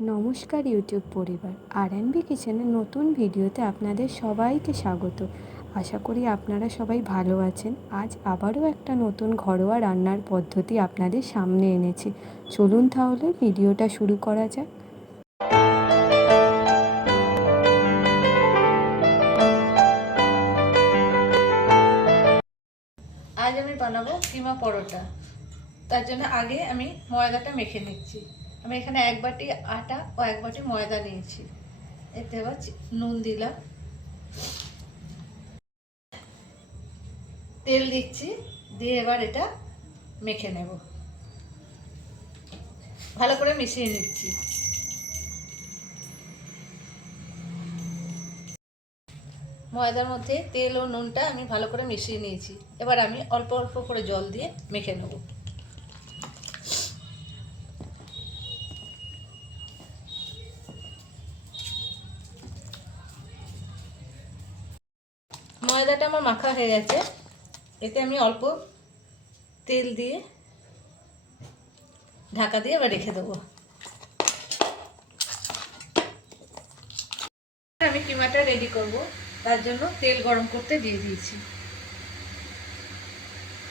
নমস্কার ইউটিউব পরিবার, আর&বি কিচেনের নতুন ভিডিওতে আপনাদের সবাইকে স্বাগত। আশা করি আপনারা সবাই ভালো আছেন। আজ আবারও একটা নতুন ঘরোয়া রান্নার পদ্ধতি আপনাদের সামনে এনেছি। চলুন তাহলে ভিডিওটা শুরু করা যাক। আজ আমি বানাবো কিমা পরোটা। তার জন্য আগে আমি ময়দাটা মেখে নিচ্ছি। আমি এখানে 1 বাটি আটা ও 1 বাটি ময়দা নিয়েছি। এতে এবার নুন দিলাম, তেল দিচ্ছি, দিয়ে এবার এটা মেখে নেব। ভালো করে মিশিয়ে নিচ্ছি। ময়দার মধ্যে তেল ও নুনটা আমি ভালো করে মিশিয়ে নিয়েছি। এবার আমি অল্প অল্প করে জল দিয়ে মেখে নেব। ময়দাটা আমার মাখা হয়ে গেছে। এতে আমি অল্প তেল দিয়ে ঢাকা দিয়ে এবার রেখে দেবো। আমি কিমাটা রেডি করব, তার জন্য তেল গরম করতে দিয়ে দিয়েছি।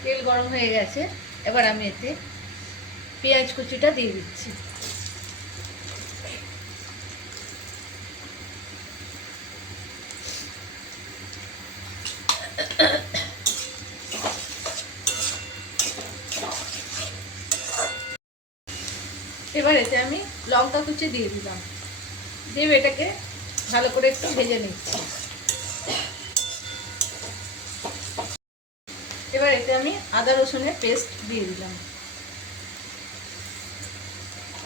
তেল গরম হয়ে গেছে। এবার আমি এতে পেঁয়াজ কুচিটা দিয়ে দিচ্ছি। এবার এতে আমি লঙ্কা কুচি দিয়ে দিলাম, দিয়ে এটাকে ভালো করে একটু ভেজে নিচ্ছি। এবার এতে আমি আদা রসুনের পেস্ট দিয়ে দিলাম।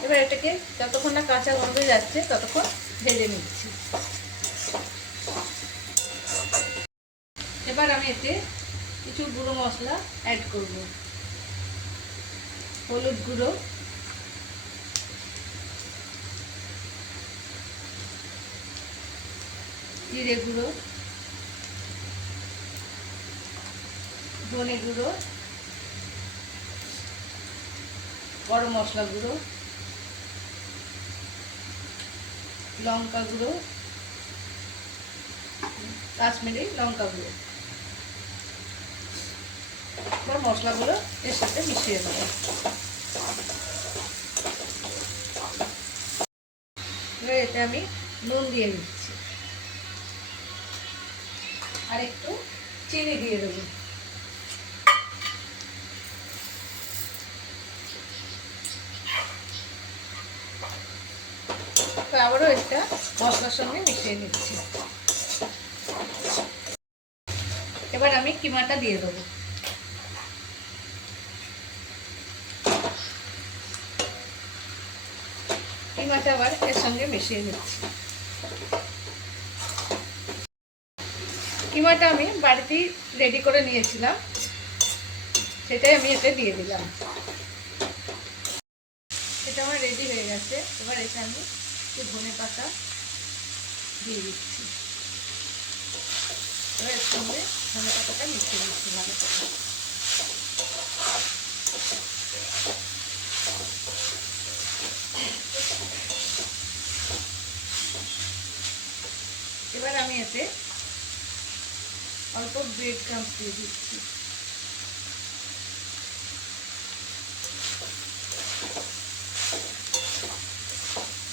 এবার এটাকে যতক্ষণ না কাঁচা গন্ধ যাচ্ছে ততক্ষণ ভেজে নিচ্ছি। এবার আমি এতে কিছু গুঁড়ো মশলা অ্যাড করব। হলুদ গুঁড়ো, জিরে গুঁড়ো, ধনে গুঁড়ো, গরম মশলা গুঁড়ো, লঙ্কা গুঁড়ো, কাশ্মীরি লঙ্কা গুঁড়ো। এবার মশলাগুলো এর সাথে মিশিয়ে নেব। এবার এতে আমি নুন দিয়ে দিচ্ছি, আর একটু চিনি দিয়ে দেবো। আবারও এটা মশলার সঙ্গে মিশিয়ে নিচ্ছি। এবার আমি কিমাটা দিয়ে দেবো। কিমাটা আবার এর সঙ্গে মিশিয়ে নিচ্ছি। কিমাটা আমি বাড়িতেই রেডি করে নিয়েছিলাম, সেটাই আমি এতে দিয়ে দিলাম। এটা আমার রেডি হয়ে গেছে। এবার এটা আমি একটু ধনে পাতা দিয়ে দিচ্ছি। এবার এর সঙ্গে ধনে পাতাটা মিশিয়ে দিচ্ছি ভালো করে। এবার আমি এতে অল্প ব্রেড ক্রাম্বস দিয়ে দিচ্ছি।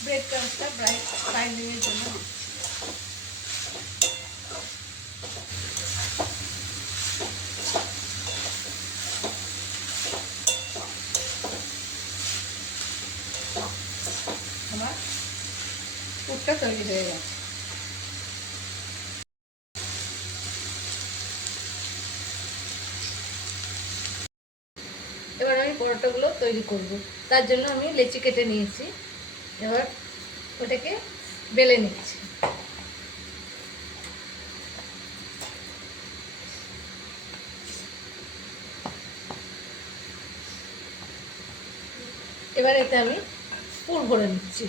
ব্রেড ক্রাম্বসটা বাইন্ডিংয়ের জন্য দিচ্ছি। আমার পুরটা তৈরি হয়ে গেছে। এবার আমি পরোটাগুলো তৈরি করব। তার জন্য আমি লেচি কেটে নিয়েছি। এবার ওটাকে বেলে নিচ্ছি। এবার এতে আমি পুর ভরে নিচ্ছি।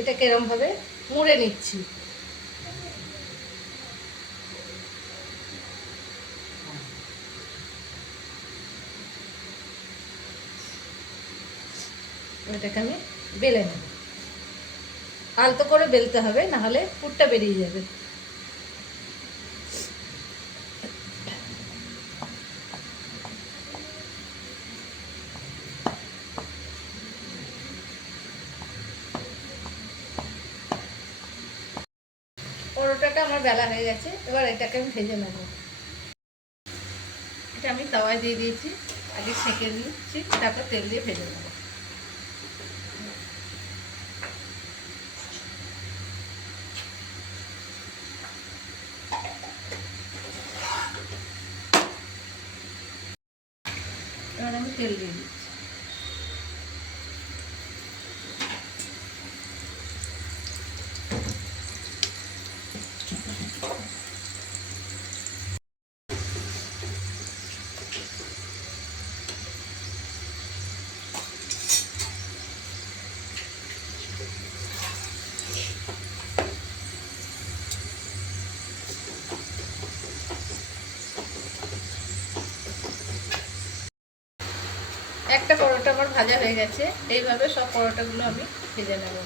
এটাকে এরকম ভাবে মুড়ে নিচ্ছি। এটাকে আমি বেলে নেব। আলতো করে বেলতে হবে, না হলে পুরটা বেরিয়ে যাবে। পরোটাটা আমার বেলা হয়ে গেছে, এবার এটাকে আমি ভেজে নেব। এটা আমি তাওয়ায় দিয়ে দিয়েছি, আগে সেঁকে নিচ্ছি, তারপর তেল দিয়ে ভেজে নেব। এবার আমি তেল দিয়ে দিচ্ছি। একটা পরোটা আমার ভাজা হয়ে গেছে, এইভাবে সব পরোটাগুলো আমি ভেজে নেব।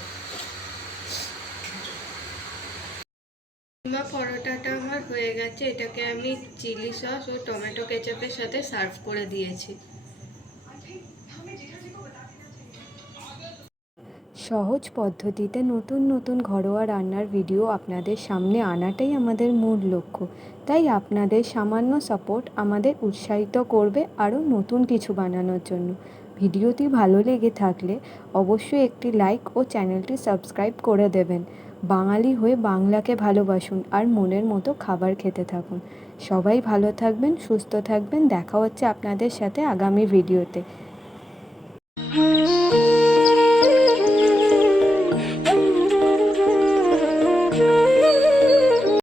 কিমা পরোটাটা আমার হয়ে গেছে, এটাকে আমি চিলি সস ও টমেটো কেচাপের সাথে সার্ভ করে দিয়েছি। সহজ পদ্ধতিতে নতুন নতুন ঘরোয়া রান্নার ভিডিও আপনাদের সামনে আনাটাই আমাদের মূল লক্ষ্য। তাই আপনাদের সামান্য সাপোর্ট আমাদের উৎসাহিত করবে আরও নতুন কিছু বানানোর জন্য। ভিডিওটি ভালো লেগে থাকলে অবশ্যই একটি লাইক ও চ্যানেলটি সাবস্ক্রাইব করে দেবেন। বাঙালি হয়ে বাংলাকে ভালোবাসুন আর মনের মতো খাবার খেতে থাকুন। সবাই ভালো থাকবেন, সুস্থ থাকবেন। দেখা হচ্ছে আপনাদের সাথে আগামী ভিডিওতে।